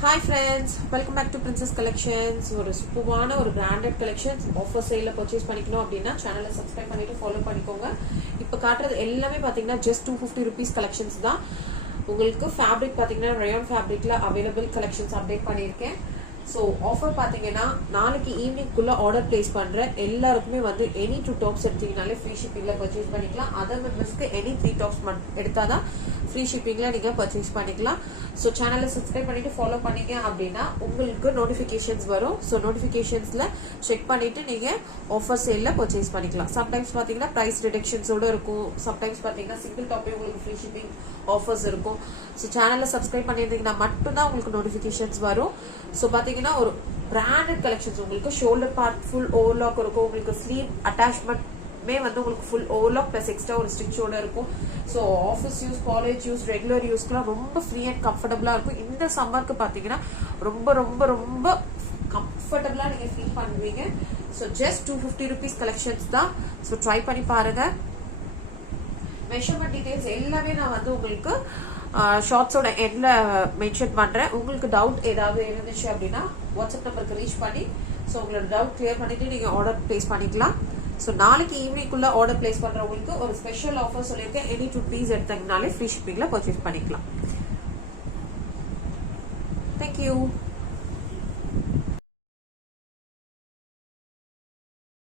Hi friends, welcome back to Princess Collections. ஒரு சூப்பரான ஒரு பிராண்டட் கலெக்ஷன்ஸ் ஆஃபர் சேல்ல பர்ச்சேஸ் பண்ணிக்கணும் அப்படின்னா சேனலை சப்ஸ்கிரைப் பண்ணிட்டு ஃபாலோ பண்ணிக்கோங்க. இப்போ காட்டுறது எல்லாமே பாத்தீங்கன்னா ஜஸ்ட் 250 rupees கலெக்ஷன்ஸ் தான். உங்களுக்கு ஃபேப்ரிக் பாத்தீங்கன்னா ரயான் ஃபேப்ரிக்ல அவைலபிள் கலெக்ஷன்ஸ் அப்டேட் பண்ணியிருக்கேன். ஸோ ஆஃபர் பார்த்தீங்கன்னா நாளைக்கு ஈவினிங்குள்ள ஆர்டர் பிளேஸ் பண்ணுற எல்லாருக்குமே வந்து எனி 2 டாப்ஸ் எடுத்தீங்கனாலே ஃப்ரீ ஷிப்பிங்கில் பர்ச்சேஸ் பண்ணிக்கலாம். அதர் மெம்பர்ஸ்க்கு எனி 3 டாப்ஸ் எடுத்தால் தான் ஃப்ரீ ஷிப்பிங்கில் நீங்கள் பர்ச்சேஸ் பண்ணிக்கலாம். ஸோ சேனலை சப்ஸ்கிரைப் பண்ணிட்டு ஃபாலோ பண்ணீங்க அப்படின்னா உங்களுக்கு நோட்டிஃபிகேஷன்ஸ் வரும். ஸோ நோட்டிஃபிகேஷன்ஸில் செக் பண்ணிட்டு நீங்கள் ஆஃபர் சேலில் பர்ச்சேஸ் பண்ணிக்கலாம். சம்டைம்ஸ் பார்த்தீங்கன்னா ப்ரைஸ் ரிடக்ஷன்ஸோட இருக்கும். சம்டைம்ஸ் பார்த்தீங்கன்னா சிங்கிள் டாப்பே உங்களுக்கு ஃப்ரீ ஷிப்பிங் ஆஃபர்ஸ் இருக்கும். ஸோ சேனலை சப்ஸ்கிரைப் பண்ணியிருந்தீங்கன்னா மட்டும்தான் உங்களுக்கு நோட்டிஃபிகேஷன்ஸ் வரும். ஸோ பார்த்தீங்கன்னா ஒரு பிராண்டட் கலெக்ஷன்ஸ் உங்களுக்கு ஷோல்டர் பார்ட் ஃபுல் ஓவர்லாக் இருக்கும். உங்களுக்கு ஸ்லீவ் அட்டாச்மெண்ட்மே வந்து உங்களுக்கு ஃபுல் ஓவர்லாக் பிளஸ் எக்ஸ்ட்ரா ஒரு ஸ்டிச்சோட இருக்கும். So office use, college use, regular யூஸ்க்குலாம் ரொம்ப ஃப்ரீ அண்ட் கம்ஃபர்டபுளாக இருக்கும். இந்த சம்மருக்கு பார்த்தீங்கன்னா ரொம்ப ரொம்ப ரொம்ப கம்ஃபர்டபுளாக நீங்கள் ஃபீல் பண்ணுவீங்க. ஸோ ஜஸ்ட் 250 rupees கலெக்ஷன்ஸ் தான். ஸோ ட்ரை பண்ணி பாருங்க. மெஷர்மெண்ட் டீடைல்ஸ் எல்லாமே நான் வந்து உங்களுக்கு ஷார்ட்ஸோட எண்ட்ல மென்ஷன் பண்றேன். உங்களுக்கு டவுட் ஏதாவது இருந்துச்சு அப்படின்னா வாட்ஸ்அப் நம்பருக்கு ரீச் பண்ணி ஸோ உங்களோட டவுட் கிளியர் பண்ணிட்டு நீங்க ஆர்டர் பிளேஸ் பண்ணிக்கலாம். ஸோ நாளைக்கு ஈவினிங்குள்ள ஆர்டர் பிளேஸ் பண்றவங்களுக்கு ஒரு ஸ்பெஷல் ஆஃபர் சொல்லியிருக்கேன். எனி 2 பீஸ் எடுத்தீங்கனாலே ஃப்ரீ ஷிப்பிங்ல பர்ச்சேஸ் பண்ணிக்கலாம். தேங்க்யூ.